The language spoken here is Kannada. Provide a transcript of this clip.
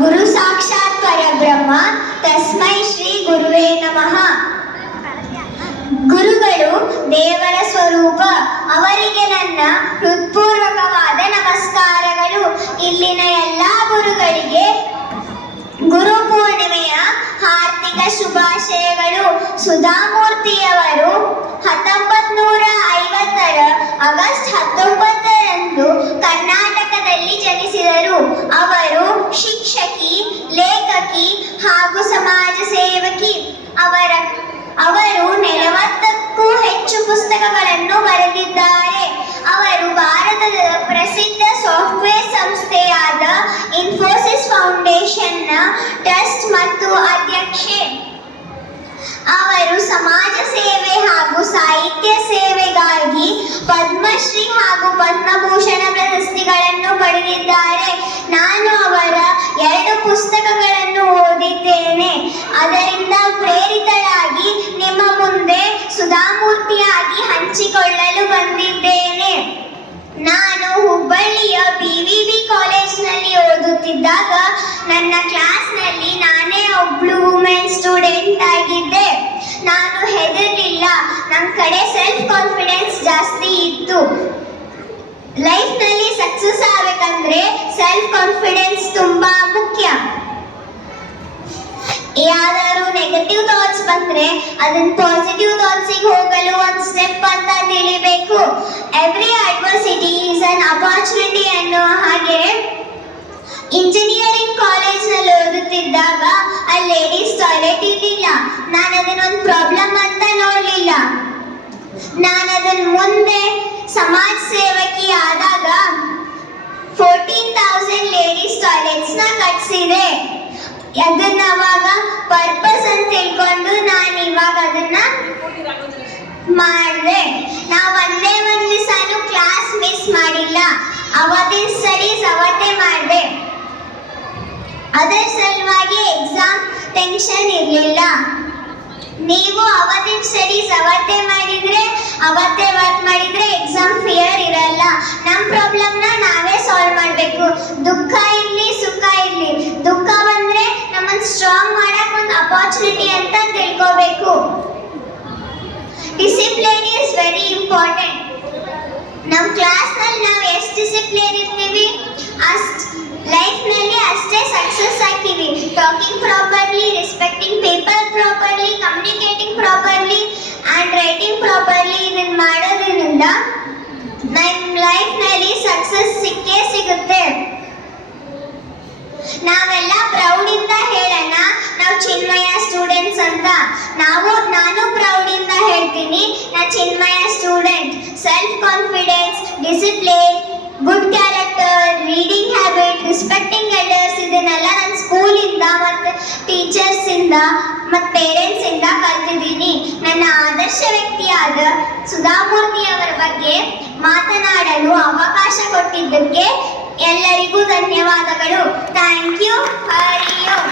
ಗುರು ಸಾಕ್ಷಾತ್ ಪರಬ್ರಹ್ಮ ತಸ್ಮೈ ಶ್ರೀ ಗುರುವೇ ನಮಃ. ಗುರುಗಳು ದೇವರ ಸ್ವರೂಪ, ಅವರಿಗೆ ನನ್ನ ಹೃತ್ಪೂರ್ವಕವಾದ ನಮಸ್ಕಾರಗಳು. ಇಲ್ಲಿನ ಎಲ್ಲ ಗುರುಗಳಿಗೆ ಗುರು ಪೂರ್ಣಿಮೆಯ ಹಾರ್ದಿಕ ಶುಭಾಶಯಗಳು. ಸುಧಾಮೂರ್ತಿಯವರು 1950 ಆಗಸ್ಟ್ 19ರಂದು ಕರ್ನಾಟಕದಲ್ಲಿ ಜನಿಸಿದರು. ಅವರು ಶಿಕ್ಷಕಿ, ಲೇಖಕಿ ಹಾಗೂ ಸಮಾಜ ಸೇವಕಿ. ಅವರು 40ಕ್ಕೂ ಹೆಚ್ಚು ಪುಸ್ತಕಗಳನ್ನು ಬರೆದಿದ್ದಾರೆ. ಅವರು ಭಾರತದ ಪ್ರಸಿದ್ಧ ಸಾಫ್ಟ್ವೇರ್ ಸಂಸ್ಥೆಯಾದ ಇನ್ಫೋಸಿಸ್ ಫೌಂಡೇಶನ್ನ ಟ್ರಸ್ಟ್ ಮತ್ತು ಅಧ್ಯಕ್ಷೆ. ಅವರು ಸಮಾಜ ಸೇವೆ ಹಾಗೂ ಸಾಹಿತ್ಯ ಸೇವೆಗಾಗಿ ಪದ್ಮಶ್ರೀ ಹಾಗೂ ಪದ್ಮಭೂಷಣ ಪ್ರಶಸ್ತಿಗಳನ್ನು ಪಡೆದಿದ್ದಾರೆ. ನಾನು ಅವರ 2 ಪುಸ್ತಕಗಳನ್ನು ಓದಿದ್ದೇನೆ. ಅದರಿಂದ ಪ್ರೇರಿತಳಾಗಿ ನಿಮ್ಮ ಮುಂದೆ ಸುಧಾಮೂರ್ತಿಯಾಗಿ ಹಂಚಿಕೊಳ್ಳಲು ಬಂದಿದ್ದೇನೆ. ನಾನು ಹುಬ್ಬಳ್ಳಿಯ BVB ಕಾಲೇಜ್ನಲ್ಲಿ ಓದುತ್ತಿದ್ದಾಗ ನನ್ನ ಕ್ಲಾಸ್ನಲ್ಲಿ ನಾನೇ ಒಬ್ಳು ವುಮೆನ್ ಸ್ಟೂಡೆಂಟ್ ಆಗಿದ್ದೆ. ನಾನು ಹೆದರಲಿಲ್ಲ. ನನ್ನ ಕಡೆ ಸೆಲ್ಫ್ ಕಾನ್ಫಿಡೆನ್ಸ್ ಜಾಸ್ತಿ ಇತ್ತು. ಲೈಫ್ನಲ್ಲಿ ಸಕ್ಸಸ್ ಆಗಬೇಕಂದ್ರೆ ಸೆಲ್ಫ್ ಕಾನ್ಫಿಡೆನ್ಸ್ ತುಂಬಾ ಮುಖ್ಯ. ಯಾವ್ದಾದ್ರು ನೆಗೆಟಿವ್ ಥಾಟ್ಸ್ ಬಂದ್ರೆ ಅದನ್ನ ಪಾಸಿಟಿವ್ ಥಾಟ್ಸಿಗೆ ಹೋಗಲು ಒಂದು ಸ್ಟೆಪ್ ಅಂತ ತಿಳಿಬೇಕು. Every adversity is an opportunity ಅನ್ನೋ ಹಾಗೆ ಇಂಜಿನಿಯರಿಂಗ್ ಕಾಲೇಜ್ನಲ್ಲಿ ಓದುತ್ತಿದ್ದಾಗ ಅಲ್ಲಿ ಲೇಡೀಸ್ ಟಾಯ್ಲೆಟ್ ಇರಲಿಲ್ಲ. ನಾನು ಅದನ್ನೊಂದು ಪ್ರಾಬ್ಲಮ್ ಅಂತ ನೋಡಲಿಲ್ಲ. ನಾನು ಅದನ್ನ ಮುಂದೆ ಸಮಾಜ ಸೇವಕಿ ಆದಾಗ 14,000 ಲೇಡೀಸ್ ಟಾಯ್ಲೆಟ್ಸ್ನ ಕಟ್ಸಿದೆ. ಅದನ್ನ ಅವಾಗ ಪರ್ಪಸ್ ಅಂತ ತಿಳ್ಕೊಂಡು ನಾನು ಇವಾಗ ಅದನ್ನ ಮಾಡಿದೆ. ನಾವು ಒಂದೇ ಒಂದು ದಿವಸನೂ ಕ್ಲಾಸ್ ಮಿಸ್ ಮಾಡಿಲ್ಲ. ಅವತ್ತಿನ ಸ್ಟಡೀಸ್ ಅವತ್ತೇ ಮಾಡಿದೆ. ಅದರ ಸಲುವಾಗಿ ಎಕ್ಸಾಮ್ ಟೆನ್ಷನ್ ಇರಲಿಲ್ಲ. ನೀವು ಅವತ್ತಿನ ಸ್ಟಡೀಸ್ ಅವತ್ತೇ ಮಾಡಿದ್ರೆ, ಅವತ್ತೇ ವರ್ಕ್ ಮಾಡಿದ್ರೆ ಎಕ್ಸಾಮ್ ಫಿಯರ್ ಇರಲ್ಲ. ನಮ್ಮ ಪ್ರಾಬ್ಲಮ್ನ ನಾವೇ ಸಾಲ್ವ್ ಮಾಡಬೇಕು. ದುಃಖ ಇರಲಿ, ಸುಖ ಇರಲಿ, ದುಃಖ ಬಂದ್ರೆ ನಮ್ಮನ್ನು ಸ್ಟ್ರಾಂಗ್ ಮಾಡಕ್ ಒಂದು ಅಪಾರ್ಚುನಿಟಿ ಅಂತ ತಿಳ್ಕೋಬೇಕು. Discipline is very important. ನಮ್ಮ ಕ್ಲಾಸ್ನಲ್ಲಿ ನಾವು ಎಷ್ಟು ಡಿಸಿಪ್ಲಿನ್ ಇರ್ತೀವಿ ಲೈಫ್ನಲ್ಲಿ ಅಷ್ಟೇ ಸಕ್ಸಸ್ ಆಗ್ತೀವಿ. Talking properly, respecting people properly, communicating properly and writing properly ಇದನ್ನು ಮಾಡೋದ್ರಿಂದ ನಮ್ಮ ಲೈಫ್ನಲ್ಲಿ ಸಕ್ಸಸ್ ಸಿಕ್ಕೇ ಸಿಗುತ್ತೆ. ನಾವೆಲ್ಲ ಪ್ರೌಡಿಂದ ಹೇಳೋಣ ನಾವು ಚಿನ್ಮಯ ಸ್ಟೂಡೆಂಟ್ಸ್ ಅಂತ. ನಾನು ಪ್ರೌಡಿಂದ ಹೇಳ್ತೀನಿ, ನಾ Chinmaya student. Self confidence, discipline, good character, reading habit, respecting elders ಇದನ್ನೆಲ್ಲ ನಾನು ಸ್ಕೂಲಿಂದ ಮತ್ತು ಟೀಚರ್ಸಿಂದ ಮತ್ತು ಪೇರೆಂಟ್ಸಿಂದ ಕಲ್ತಿದ್ದೀನಿ. ನನ್ನ ಆದರ್ಶ ವ್ಯಕ್ತಿಯಾದ ಸುಧಾಮೂರ್ತಿಯವರ ಬಗ್ಗೆ ಮಾತನಾಡಲು ಅವಕಾಶ ಕೊಟ್ಟಿದ್ದಕ್ಕೆ ಎಲ್ಲರಿಗೂ ಧನ್ಯವಾದಗಳು. Thank you. ಹರಿ ಓಂ.